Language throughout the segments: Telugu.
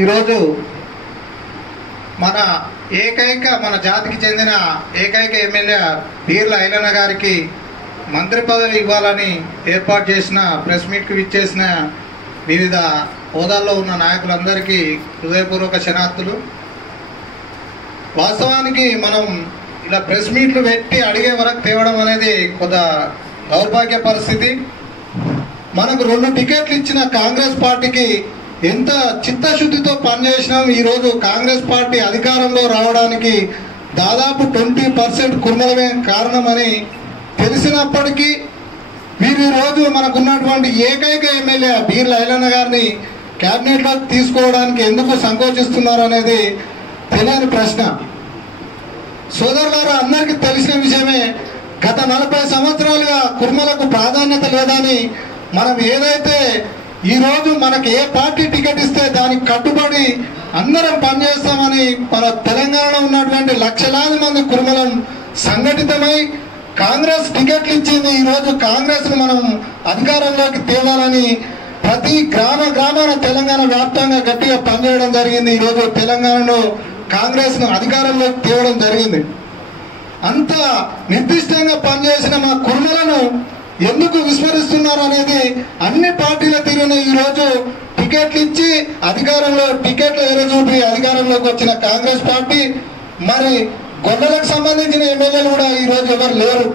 ఈరోజు మన జాతికి చెందిన ఏకైక ఎమ్మెల్యే బీర్ల ఐలన్న గారికి మంత్రి పదవి ఇవ్వాలని ఏర్పాటు చేసిన ప్రెస్ మీట్కి విచ్చేసిన వివిధ హోదాల్లో ఉన్న నాయకులందరికీ హృదయపూర్వక శనార్థులు. వాస్తవానికి మనం ఇలా ప్రెస్ మీట్లు పెట్టి అడిగే వరకు తేవడం అనేది కొంత దౌర్భాగ్య పరిస్థితి. మనకు 2 టికెట్లు ఇచ్చిన కాంగ్రెస్ పార్టీకి ఎంత చిత్తశుద్ధితో పనిచేసినాం. ఈరోజు కాంగ్రెస్ పార్టీ అధికారంలో రావడానికి దాదాపు 20% కుర్మలమే కారణమని తెలిసినప్పటికీ వీరు ఈరోజు మనకున్నటువంటి ఏకైక ఎమ్మెల్యే బీర్ల ఐలన్న గారిని క్యాబినెట్లోకి తీసుకోవడానికి ఎందుకు సంకోచిస్తున్నారు అనేది తెలియని ప్రశ్న. సోదరులారా, అందరికీ తెలిసిన విషయమే, గత 40 సంవత్సరాలుగా కుర్మలకు ప్రాధాన్యత లేదని మనం ఏదైతే ఈరోజు మనకి ఏ పార్టీ టికెట్ ఇస్తే దానికి కట్టుబడి అందరం పనిచేస్తామని మన తెలంగాణలో ఉన్నటువంటి లక్షలాది మంది కుర్మలం సంఘటితమై కాంగ్రెస్ టికెట్లు ఇచ్చింది. ఈరోజు కాంగ్రెస్ను మనం అధికారంలోకి తేవాలని ప్రతి గ్రామాన తెలంగాణ వ్యాప్తంగా గట్టిగా పనిచేయడం జరిగింది. ఈరోజు తెలంగాణలో కాంగ్రెస్ను అధికారంలోకి తేవడం జరిగింది. అంత నిర్దిష్టంగా పనిచేసిన మా కుర్మలను ఎందుకు విస్మరిస్తున్నారు అనేది అన్ని పార్టీల తీరును ఈరోజు టికెట్లు ఇచ్చి టికెట్లు ఎరచూపి అధికారంలోకి వచ్చిన కాంగ్రెస్ పార్టీ, మరి గొల్లలకు సంబంధించిన ఎమ్మెల్యేలు కూడా ఈరోజు ఎవరు లేరు.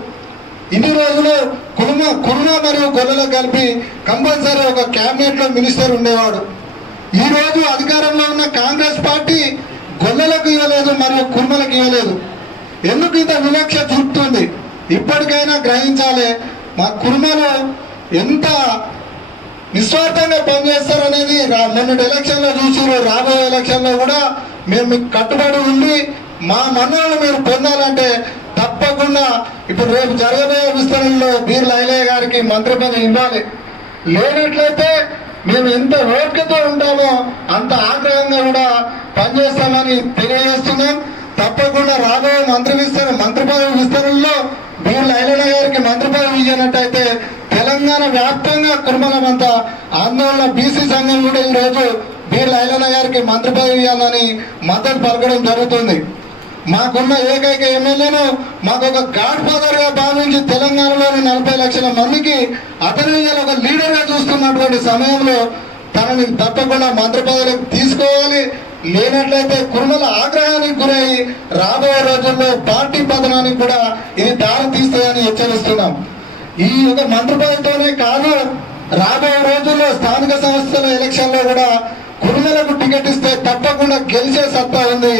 ఇన్ని రోజులు కుర్మ మరియు గొల్లలకు కలిపి కంపల్సరీ ఒక క్యాబినెట్లో మినిస్టర్ ఉండేవాడు. ఈరోజు అధికారంలో ఉన్న కాంగ్రెస్ పార్టీ గొల్లలకు ఇవ్వలేదు మరియు కుర్మలకు ఇవ్వలేదు. ఎందుకు ఇంత వివక్ష చూపుతుంది? ఇప్పటికైనా గ్రహించాలి, మా కుర్మలు ఎంత నిస్వార్థంగా పనిచేస్తారనేది మొన్నటి ఎలక్షన్లో చూసారు. రాబోయే ఎలక్షన్లో కూడా మేము మీకు కట్టుబడి ఉండి మా మన్నలను మీరు పొందాలంటే తప్పకుండా ఇప్పుడు రేపు జరగబోయే విస్తరణలో బీర్ల ఐలయ్య గారికి మంత్రి పదవి ఇవ్వాలి. లేనట్లయితే మేము ఎంత ఓపికతో ఉంటామో అంత ఆగ్రహంగా కూడా పనిచేస్తామని తెలియజేస్తున్నాం. తప్పకుండా రాబోయే మంత్రి పదవి విస్తరణలో బీర్ల ఐలయ్య గారికి మంత్రి పదవి ఇచ్చినట్టయితే తెలంగాణ వ్యాప్తంగా కుర్మలమంతా ఆందోళన బీసీ సంఘం కూడా ఈరోజు బీర్ల ఐలయ్య గారికి మంత్రి పదవి ఇవ్వాలని మద్దతు పలకడం జరుగుతుంది. మాకున్న ఏకైక ఎమ్మెల్యేను మాకు ఒక గాడ్ ఫాదర్ గా భావించి తెలంగాణలోని 40 లక్షల మందికి అతని ఒక లీడర్ గా చూస్తున్నటువంటి సమయంలో తనని తప్పకుండా మంత్రి పదవిలోకి తీసుకోవాలి. లేనట్లయితే కుర్మల ఆగ్రహానికి గురై రాబోయే రోజుల్లో పార్టీ పతనానికి కూడా ఇది దారి తీస్తుందని హెచ్చరిస్తున్నాం. ఈ ఒక మంత్రి పదవితోనే కాదు, రాబోయే రోజుల్లో స్థానిక సంస్థల ఎలక్షన్లో కూడా కుర్మలకు టికెట్ ఇస్తే తప్పకుండా గెలిచే సత్తా ఉంది.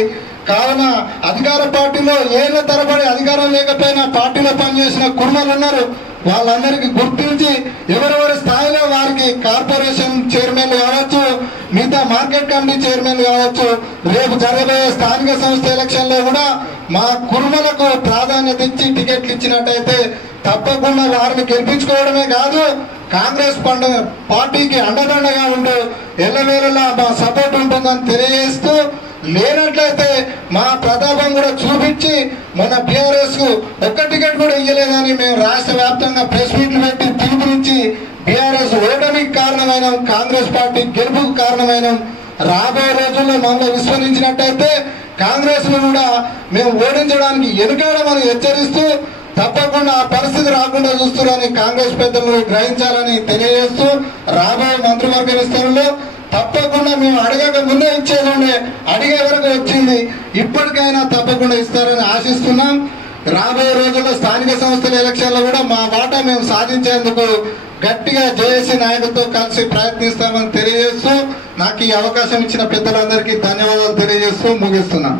కావున అధికార పార్టీలో ఏళ్ల తరబడి అధికారం లేకపోయినా పార్టీలో పనిచేసిన కుర్మలు ఉన్నారు. వాళ్ళందరికీ గుర్తించి ఎవరెవరి స్థాయిలో వారికి కార్పొరేషన్ చైర్మన్ కావచ్చు, మిగతా మార్కెట్ కమిటీ చైర్మన్ కావచ్చు, రేపు జరగబోయే స్థానిక సంస్థ ఎలక్షన్లో కూడా మా కుర్మలకు ప్రాధాన్యత ఇచ్చి టికెట్లు ఇచ్చినట్టయితే తప్పకుండా వారిని గెలిపించుకోవడమే కాదు, కాంగ్రెస్ పార్టీకి అండదండగా ఉంటూ ఎల్లవేళలా మా సపోర్ట్ ఉంటుందని తెలియజేస్తూ, లేనట్లయితే మా ప్రతాపం కూడా చూపించి మొన్న బీఆర్ఎస్ కు ఒక్క టికెట్ కూడా ఇవ్వలేదని మేము రాష్ట్ర వ్యాప్తంగా ప్రెస్ మీట్లు పెట్టి పిలుపునిచ్చి బీఆర్ఎస్ ఓటమికి కారణమైన కాంగ్రెస్ పార్టీ గెలుపుకు కారణమైన రాబోయే రోజుల్లో మమ్మల్ని విస్మరించినట్టయితే కాంగ్రెస్ ను కూడా మేము ఓడించడానికి వెనుకాడమని హెచ్చరిస్తూ తప్పకుండా ఆ పరిస్థితి రాకుండా చూస్తున్నారని కాంగ్రెస్ పెద్దలు గ్రహించాలని తెలియజేస్తూ రాబోయే మంత్రివర్గ విస్తరణలో తప్పకుండా మేము అడగక ముందే ఇచ్చేది ఉండే, అడిగే వరకు వచ్చింది, ఇప్పటికైనా తప్పకుండా ఇస్తారని ఆశిస్తున్నాం. రాబోయే రోజుల్లో స్థానిక సంస్థల ఎలక్షన్లో కూడా మా వాటా మేము సాధించేందుకు గట్టిగా జేఏసీ నాయకులతో కలిసి ప్రయత్నిస్తామని తెలియజేస్తూ నాకు ఈ అవకాశం ఇచ్చిన పెద్దలందరికీ ధన్యవాదాలు తెలియజేస్తూ ముగిస్తున్నాం.